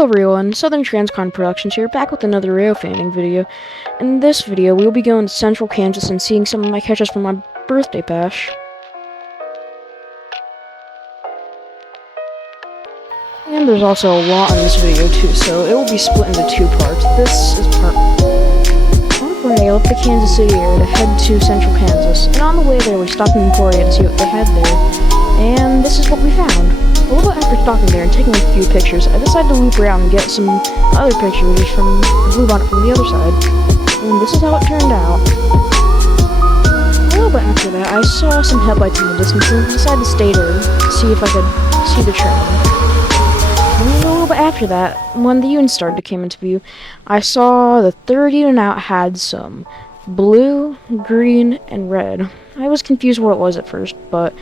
Hello everyone, Southern Transcon Productions here, back with another rail fanning video. In this video, we'll be going to Central Kansas and seeing some of my catches from my birthday bash. And there's also a lot in this video too, so it will be split into two parts. This is part 1 where I left the Kansas City area to head to Central Kansas, and on the way there we stopped in Emporia to see what they had there, and this is what we found. A little bit after stopping there and taking a few pictures, I decided to loop around and get some other pictures from the Blue Bonnet from the other side. And this is how it turned out. A little bit after that, I saw some headlights in the distance and decided to stay there to see if I could see the train. And a little bit after that, when the units started to come into view, I saw the third unit out had some blue, green, and red. I was confused what it was at first, but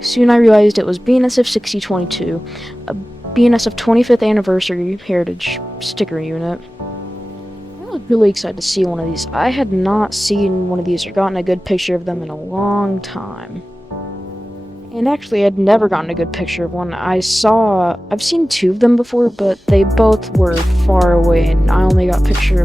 soon I realized it was BNSF 6022, a BNSF 25th Anniversary Heritage sticker unit. I was really excited to see one of these. I had not seen one of these or gotten a good picture of them in a long time. And actually, I'd never gotten a good picture of one. I've seen two of them before, but they both were far away, and I only got a picture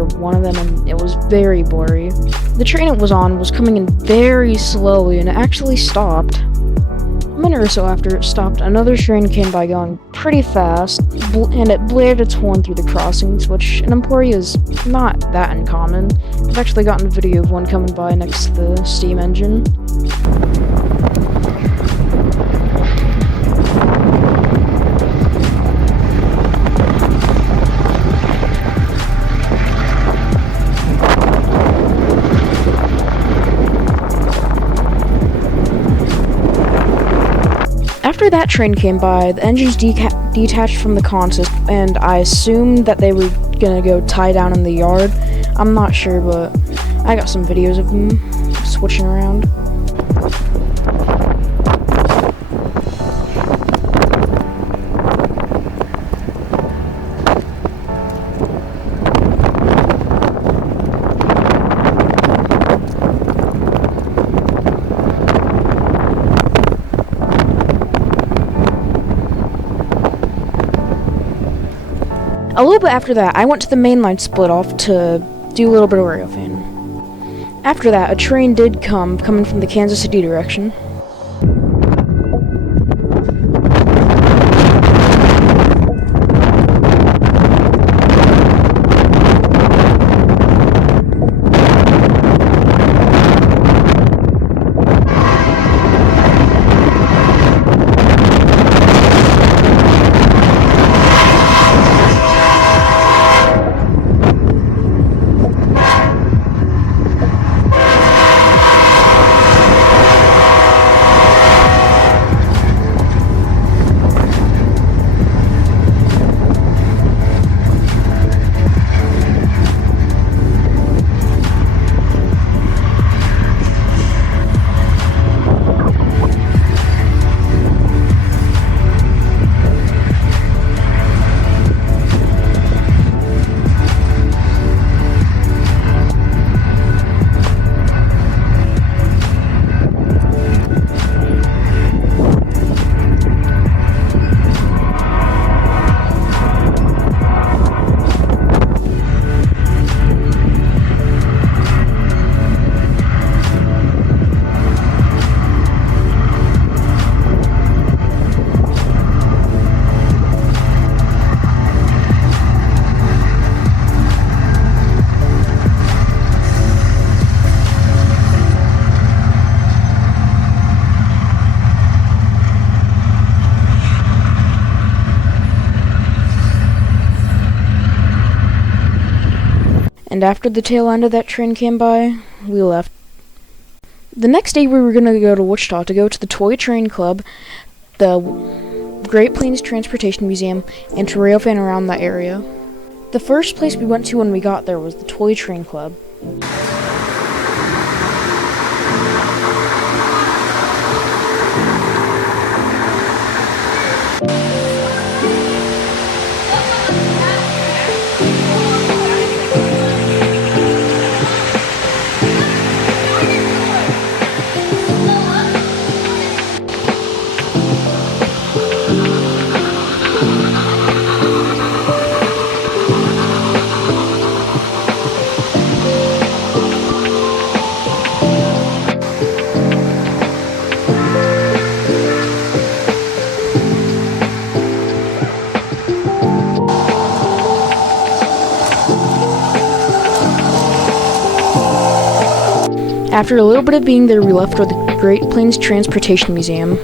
of one of them, and it was very blurry. The train it was on was coming in very slowly, and it actually stopped. A minute or so after it stopped, another train came by going pretty fast, and it blared its horn through the crossings, which in Emporia is not that uncommon. I've actually gotten a video of one coming by next to the steam engine. After that train came by, the engines detached from the consist, and I assumed that they were gonna go tie down in the yard. I'm not sure, but I got some videos of them switching around. A little bit after that, I went to the main line split off to do a little bit of rail fan. After that, a train did coming from the Kansas City direction. And after the tail end of that train came by, we left. The next day we were going to go to Wichita to go to the Toy Train Club, the Great Plains Transportation Museum, and to rail fan around that area. The first place we went to when we got there was the Toy Train Club. After a little bit of being there, we left for the Great Plains Transportation Museum.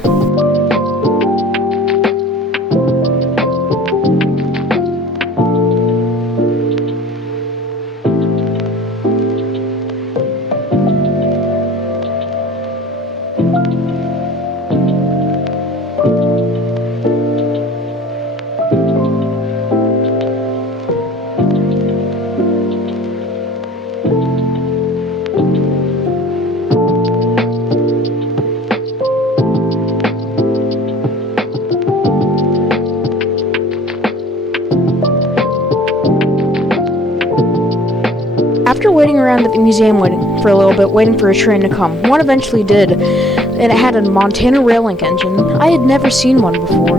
After waiting around at the museum for a little bit, waiting for a train to come, one eventually did, and it had a Montana rail link engine. I had never seen one before,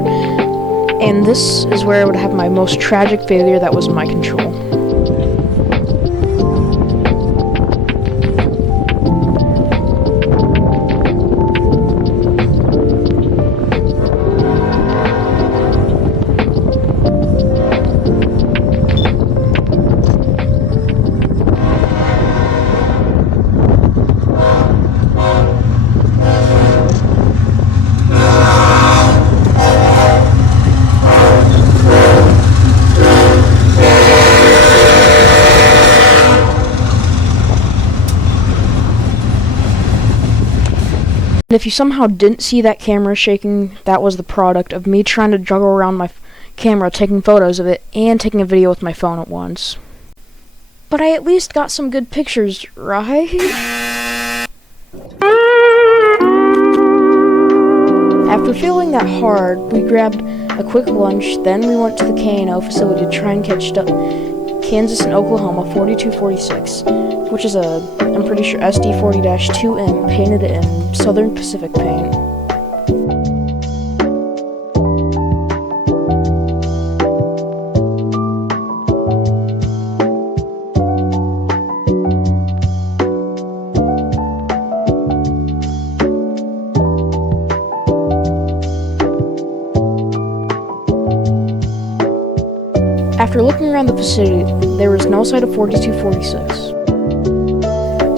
and this is where I would have my most tragic failure that was in my control. And if you somehow didn't see that camera shaking, that was the product of me trying to juggle around my camera, taking photos of it, and taking a video with my phone at once. But I at least got some good pictures, right? After feeling that hard, we grabbed a quick lunch, then we went to the K&O facility to try and catch Kansas and Oklahoma 4246, which is I'm pretty sure SD40-2M painted in Southern Pacific paint. After looking around the facility, there was no sight of 4246.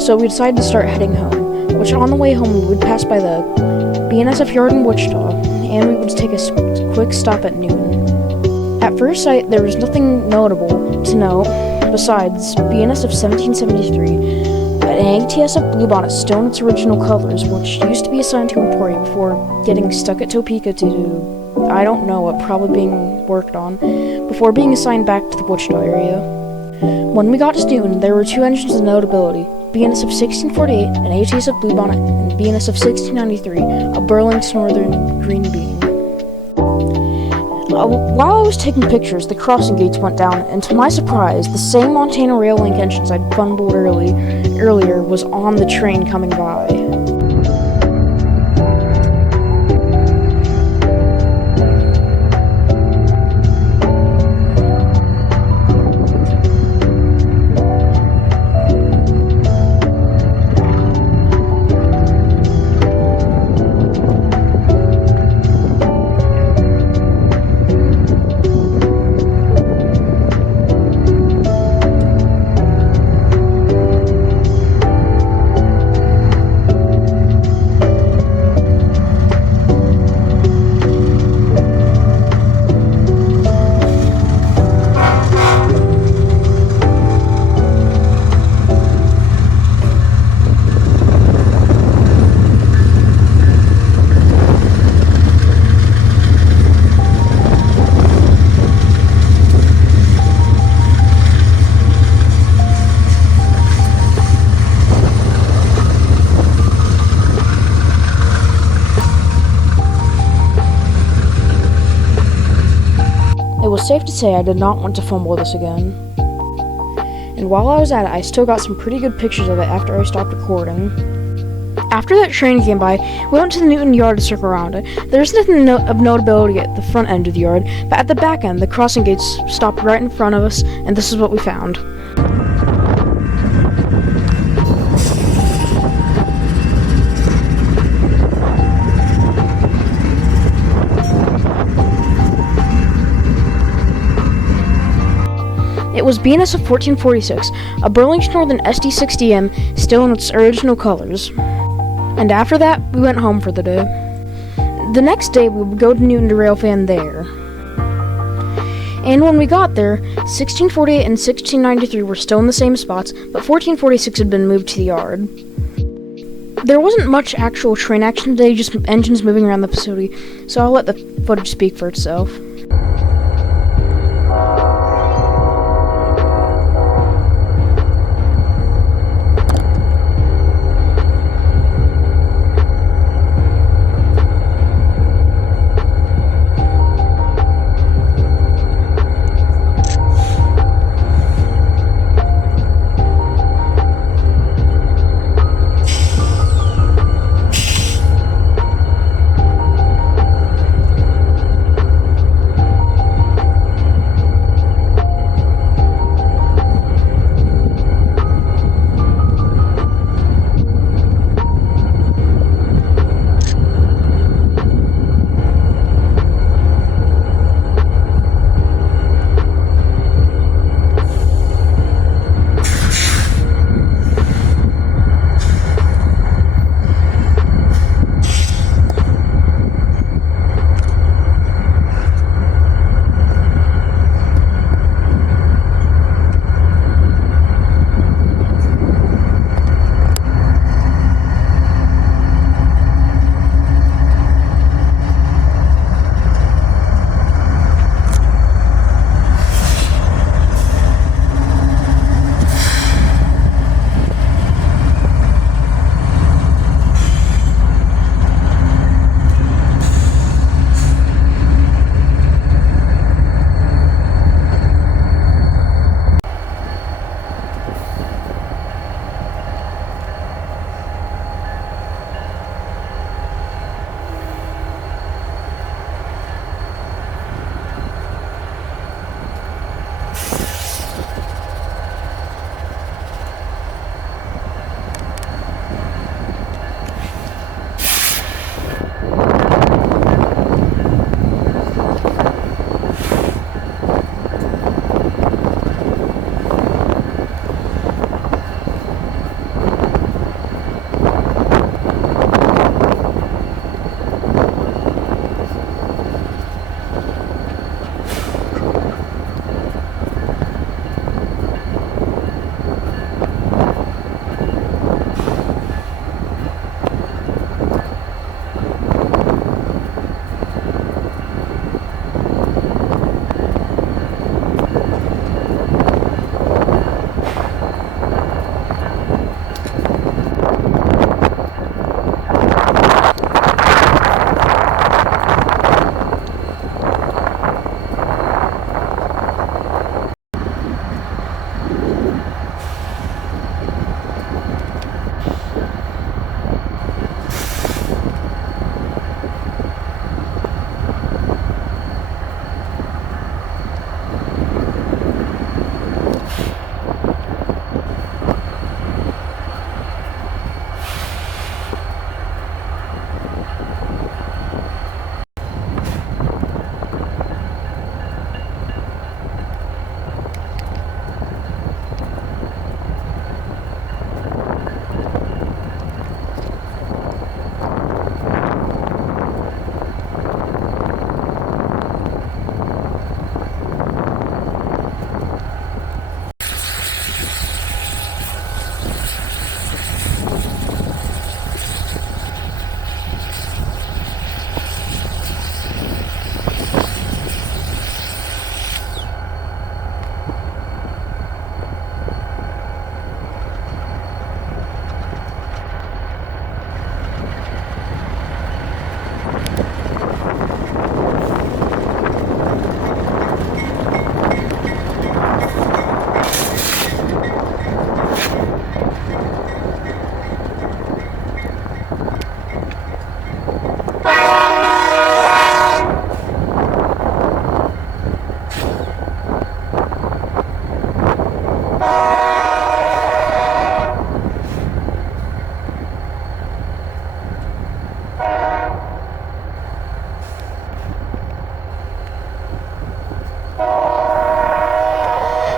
So we decided to start heading home, which on the way home we would pass by the BNSF yard in Wichita, and we would take a quick stop at noon. At first sight, there was nothing notable to note besides BNSF 1773, an ATSF Bluebonnet still in its original colors, which used to be assigned to Emporia before getting stuck at Topeka to, I don't know what, probably being worked on, before being assigned back to the Wichita area. When we got to Newton, there were two engines of notability, BNSF 1648, an ATSF Bluebonnet, and BNSF 1693, a Burlington Northern Green Bean. While I was taking pictures, the crossing gates went down, and to my surprise, the same Montana rail link engines I'd fumbled earlier was on the train coming by. It was safe to say I did not want to fumble this again. And while I was at it, I still got some pretty good pictures of it after I stopped recording. After that train came by, we went to the Newton yard to circle around it. There's nothing of notability at the front end of the yard, but at the back end, the crossing gates stopped right in front of us, and this is what we found. It it was BNSF 1446, a Burlington Northern SD60M, still in its original colors. And after that, we went home for the day. The next day, we would go to Newton to railfan there. And when we got there, 1648 and 1693 were still in the same spots, but 1446 had been moved to the yard. There wasn't much actual train action today, just engines moving around the facility, so I'll let the footage speak for itself.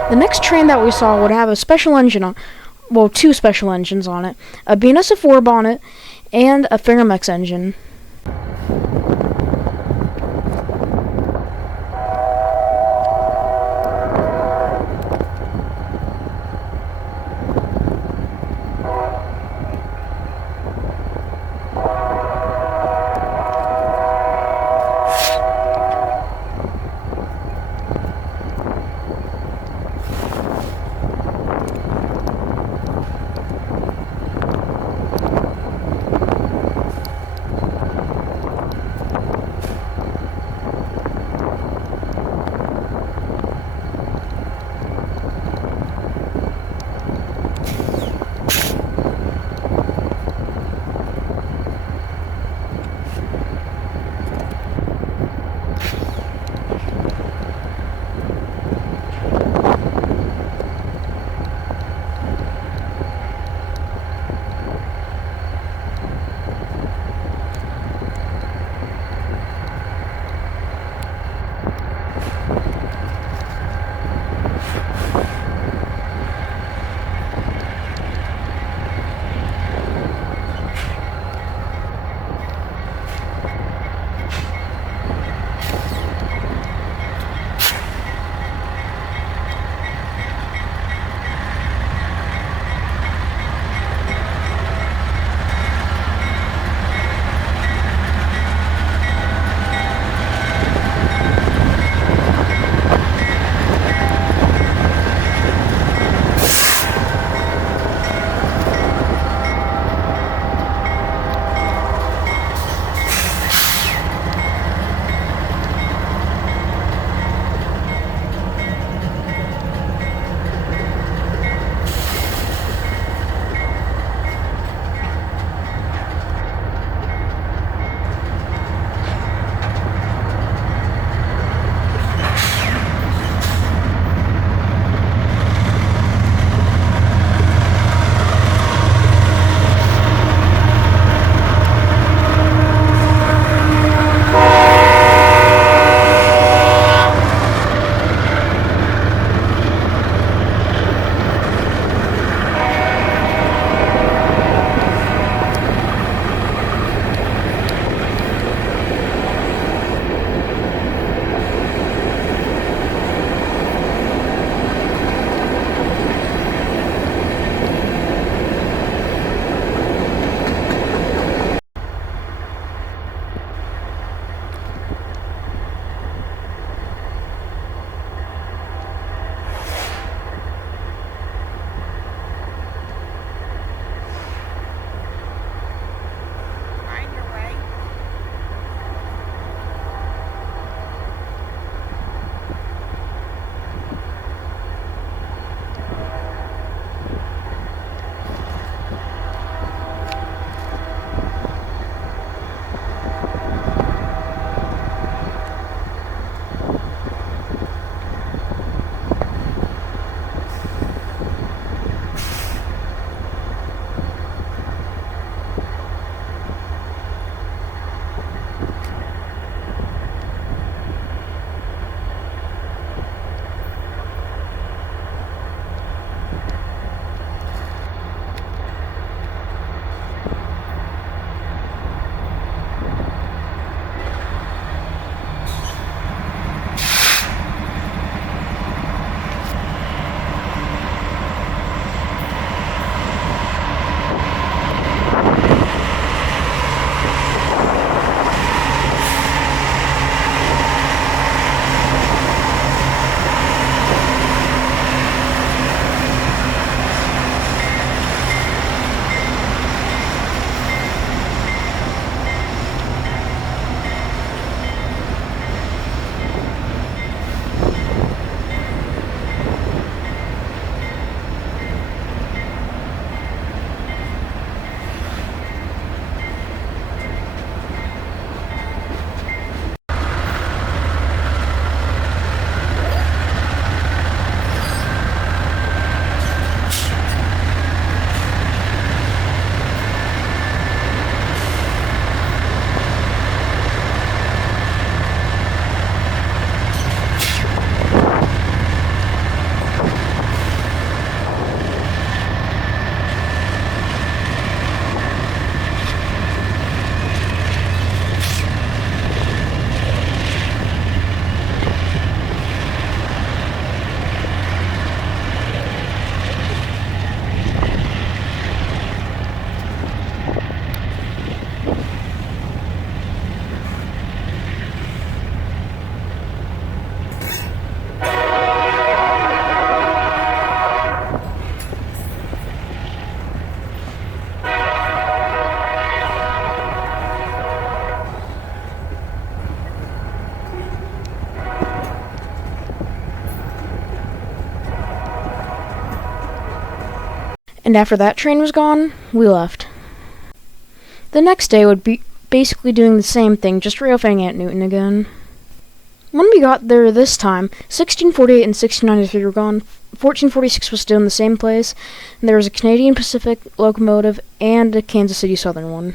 The next train that we saw would have a special engine on, well, two special engines on it, a BNSF-4 bonnet and a Ferromex engine. And after that train was gone, we left. The next day would be basically doing the same thing, just reopening Aunt Newton again. When we got there this time, 1648 and 1693 were gone, 1446 was still in the same place, and there was a Canadian Pacific locomotive and a Kansas City Southern one.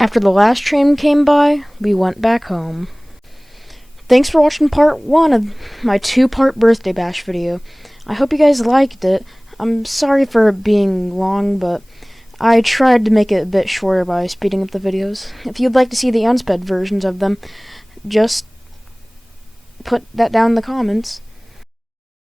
After the last train came by, we went back home. Thanks for watching part 1 of my 2-part birthday bash video. I hope you guys liked it. I'm sorry for it being long, but I tried to make it a bit shorter by speeding up the videos. If you'd like to see the unsped versions of them, just put that down in the comments.